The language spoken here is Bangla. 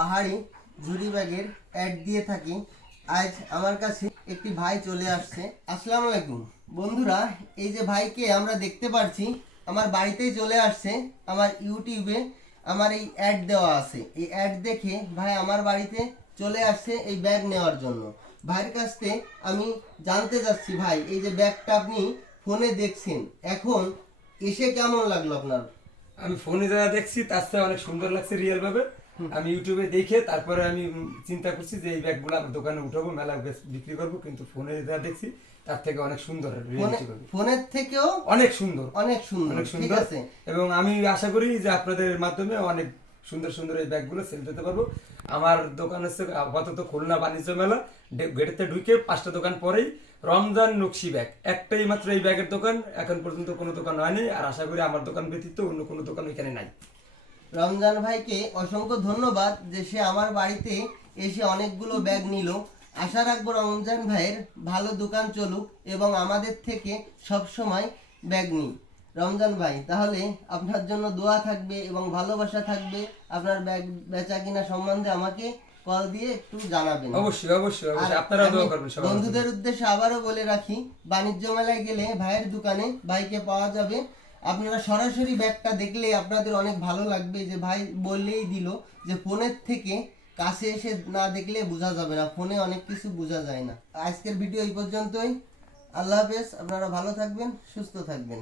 পাহাড়ি ঝুড়ি ব্যাগের অ্যাড দিয়ে থাকি। আজ আমার কাছে একটি ভাই চলে আসছে। আসসালামু আলাইকুম। বন্ধুরা, এই যে ভাইকে আমরা দেখতে পাচ্ছি আমার বাড়িতেই চলে আসছে। আমার ইউটিউবে আমার এই অ্যাড দেওয়া আছে। এই অ্যাড দেখে ভাই আমার বাড়িতে চলে আসছে এই ব্যাগ নেওয়ার জন্য। ভাইয়ের কাছ থেকে আমি জানতে চাচ্ছি, ভাই, এই যে ব্যাগটা আপনি ফোনে দেখছেন, এখন এসে কেমন লাগল আপনার? আমি ফোনে যারা দেখছি, তার চেয়ে অনেক সুন্দর লাগছে রিয়েল ভাবে। আমি ইউটিউবে দেখে তারপরে আমি চিন্তা করছি যে এই ব্যাগগুলো আমার দোকানে উঠাবো মেলা বিক্রি করব কিন্তু ফোনে যা দেখছি তার থেকে অনেক সুন্দর। ফোনের থেকেও অনেক সুন্দর। অনেক সুন্দর অনেক সুন্দর। আছে। এবং আমি আশা করি যে আপনাদের মাধ্যমে অনেক সুন্দর সুন্দর এই ব্যাগগুলো সেল দিতে পারব। আমার দোকান হচ্ছে আপাতত খুলনা বাণিজ্য মেলা। গেটেতে ঢুকে পাঁচটা দোকান পরেই রমজান নকশি ব্যাগ। একটাই মাত্র এই ব্যাগের দোকান এখন পর্যন্ত কোনো দোকান হয়নি। আর আশা করি আমার দোকান ব্যতীত অন্য কোনো দোকান এখানে নাই। রমজান ভাইকে অসংখ্য ধন্যবাদ যে সে আমার বাড়িতে এসে অনেকগুলো ব্যাগ নিল। আশা রাখব রমজান ভাইয়ের ভালো দোকান চলুক এবং আমাদের থেকে সব সময় ব্যাগ নিই রমজান ভাই তাহলে আপনার জন্য দোয়া থাকবে এবং ভালোবাসা থাকবে। আপনার ব্যাগ বেচা কিনা সম্বন্ধে আমাকে কল দিয়ে একটু জানাবেন। অবশ্যই অবশ্যই আপনারাও দোয়া করবেন সবাই বন্ধুদের উদ্দেশ্যে আবারও বলে রাখি বাণিজ্য মেলায় গেলে ভাইয়ের দোকানে ভাইকে পাওয়া যাবে। আপনারা সরাসরি ব্যাগটা দেখলে আপনাদের অনেক ভালো লাগবে যে ভাই বললেই দিল যে ফোনের থেকে কাছে এসে না দেখলে বোঝা যাবে না, ফোনে অনেক কিছু বোঝা যায় না। আজকের ভিডিও এই পর্যন্তই। আল্লাহ হাফেজ, আপনারা ভালো থাকবেন, সুস্থ থাকবেন।